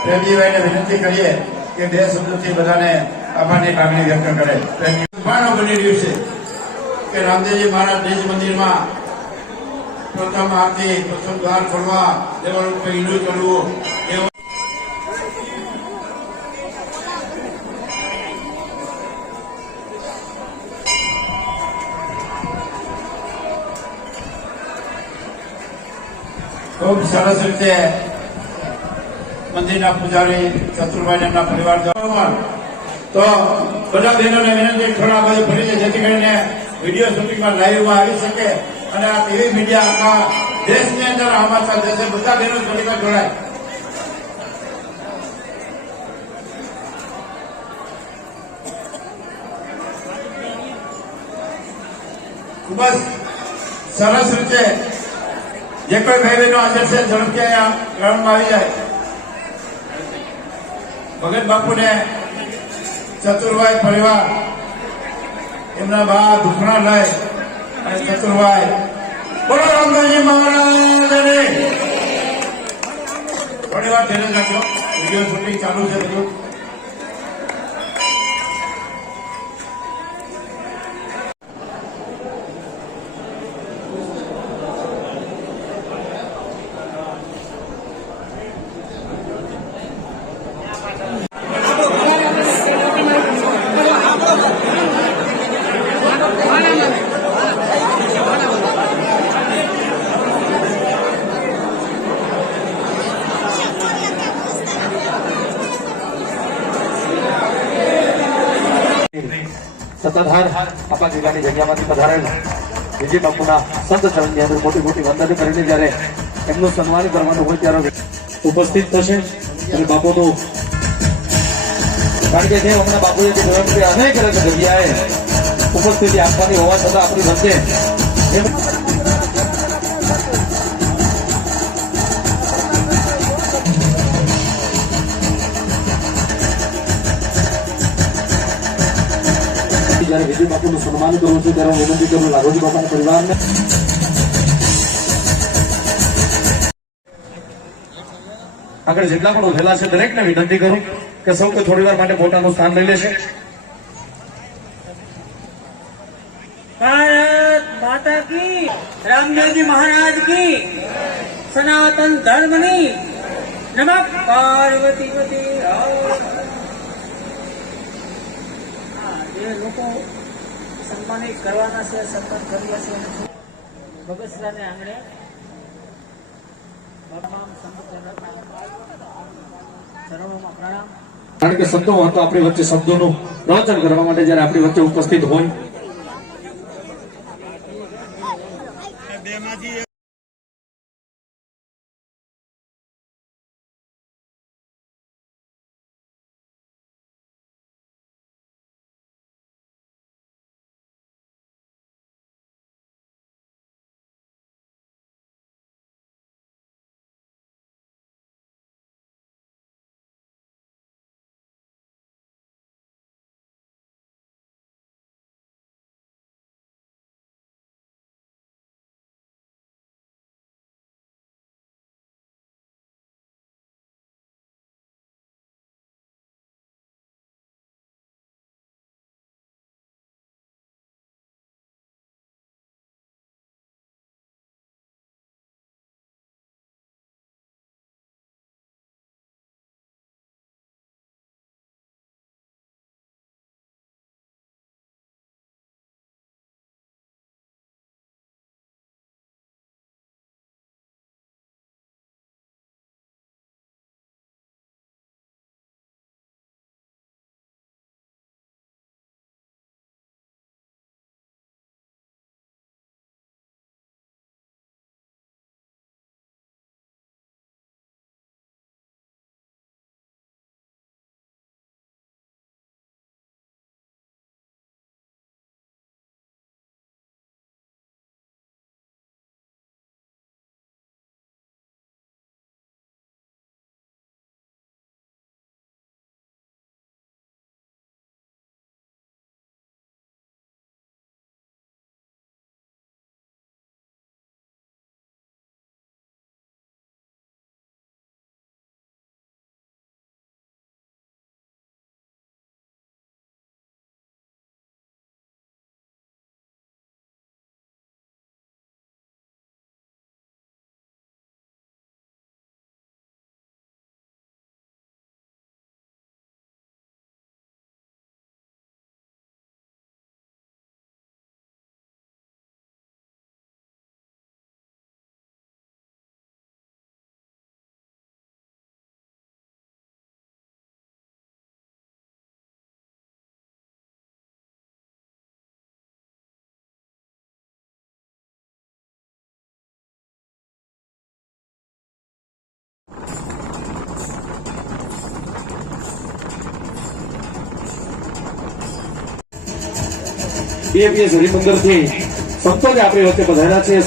પ્રેમજીભાઈને વિનંતી કરીએ કે બે શબ્દોથી બધાને આભારની લાગણી વ્યક્ત કરે. પ્રેમજી બની રહ્યું છે કે રામદેવજી મહારાજ નિજ મંદિરમાં પ્રથમ આરતી પ્રથમ દ્વાર ખોલવા દેવળ પહેલું કરવું એવો ખૂબ સરસ રીતે મંદિરના પૂજારી, ચતુરભાઈ એમના પરિવાર તો બધા બહેનોને વિનંતી થોડા બધું ફરી છે કરીને વીડિયો શૂટિંગમાં લાઈવમાં આવી શકે. અને આ ટીવી મીડિયા આખા દેશની અંદર આમાં દેશે બધા બહેનો થોડીક જોડાય. ખૂબ જ સરસ રીતે જે કોઈ ભાઈ બહેનો હાજર છે, ઝડપથી અહીંયા ગ્રાઉન્ડમાં આવી જાય. ભગત બાપુને ચતુરભાઈ પરિવાર, એમના બા દુખણા લઈ અને ચતુરભાઈ બોલો રામદાસજી મહારાજ થોડી વાર ધીરે રાખજો. વીડિયો શૂટિંગ ચાલુ છે બધું. સત્તાધાર આપણા જિલ્લાની જગ્યામાંથી પધારેલ વિજય બાપુના સંત ચરણની અંદર મોટી મોટી વંદન કરીને જ્યારે એમનું સન્માન કરવાનું હોય ત્યારે ઉપસ્થિત થશે અને બાપુનું કારણ કે જે હમણાં બાપુએ જે કે અનેક અલગ જગ્યાએ ઉપસ્થિતિ આપવાની હોવા છતાં આપણી વચ્ચે જ્યારે વિજય બાપુનું સન્માન કરવું છે ત્યારે હું વિનંતી કરું લાગોજી બાપાના પરિવારને. આગળ જેટલા પણ ઉભેલા છે દરેકને વિનંતી કરું કે સૌ કોઈ થોડી વાર માટે પોતાનું સ્થાન લઈ લેશે. ભારત માતા કી રામદેવજી મહારાજ કી સનાતન ધર્મની નમઃ પાર્વતી લોકો સન્માનિત કરવાના છે સન્માન કર્યા છે અને બગસરાને આંગણે તમામ ચરણોમાં પ્રણામ. કારણ કે સંતો હતો આપણી વચ્ચે શબ્દોનું પ્રવચન કરવા માટે જ્યારે આપણી વચ્ચે ઉપસ્થિત હોય. ડીએપીએસ હરિમંદરથી સંતો જે આપણી વચ્ચે પધાર્યા છે.